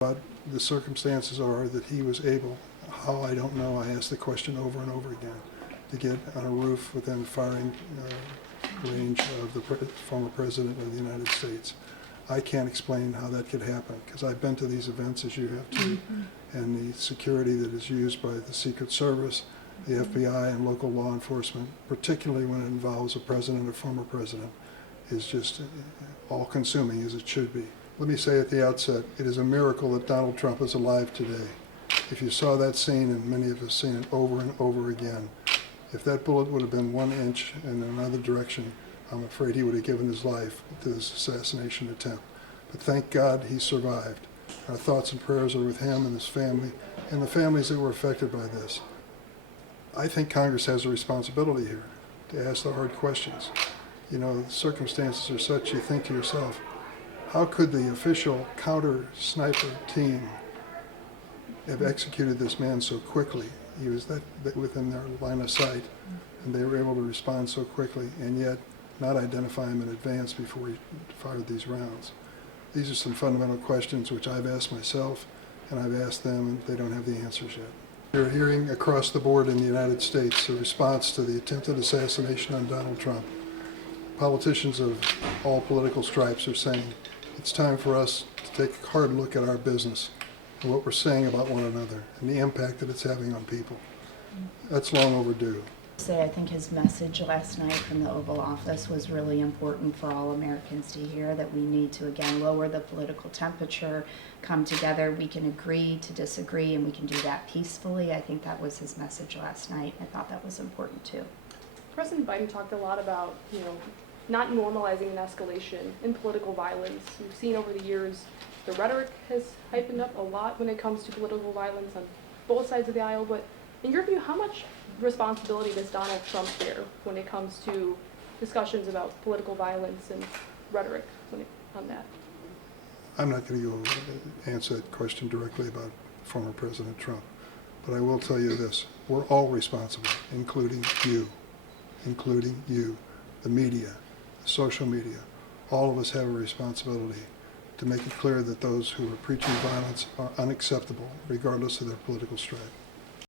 But the circumstances are that he was able, how I don't know, I asked the question over and over again, to get on a roof within firing range of the former President of the United States. I can't explain how that could happen, because I've been to these events as you have too, and the security that is used by the Secret Service, the FBI, and local law enforcement, particularly when it involves a president or former president, is just all-consuming, as it should be. Let me say at the outset, it is a miracle that Donald Trump is alive today. If you saw that scene, and many of us seen it over and over again, if that bullet would have been 1 inch in another direction, I'm afraid he would have given his life to this assassination attempt. But thank God he survived. Our thoughts and prayers are with him and his family, and the families that were affected by this. I think Congress has a responsibility here to ask the hard questions. You know, the circumstances are such, you think to yourself, how could the official counter-sniper team have executed this man so quickly? He was that within their line of sight, and they were able to respond so quickly, and yet not identify him in advance before he fired these rounds. These are some fundamental questions which I've asked myself, and I've asked them, and they don't have the answers yet. You're hearing across the board in the United States the response to the attempted assassination on Donald Trump. Politicians of all political stripes are saying it's time for us to take a hard look at our business and what we're saying about one another and the impact that it's having on people. That's long overdue. I think his message last night from the Oval Office was really important for all Americans to hear, that we need to, again, lower the political temperature, come together, we can agree to disagree, and we can do that peacefully. I think that was his message last night. I thought that was important too. President Biden talked a lot about, not normalizing an escalation in political violence. We've seen over the years the rhetoric has heightened up a lot when it comes to political violence on both sides of the aisle, but in your view, how much responsibility does Donald Trump bear when it comes to discussions about political violence and rhetoric on that? I'm not going to answer that question directly about former President Trump, but I will tell you this. We're all responsible, including you, the media, social media. All of us have a responsibility to make it clear that those who are preaching violence are unacceptable, regardless of their political stripe.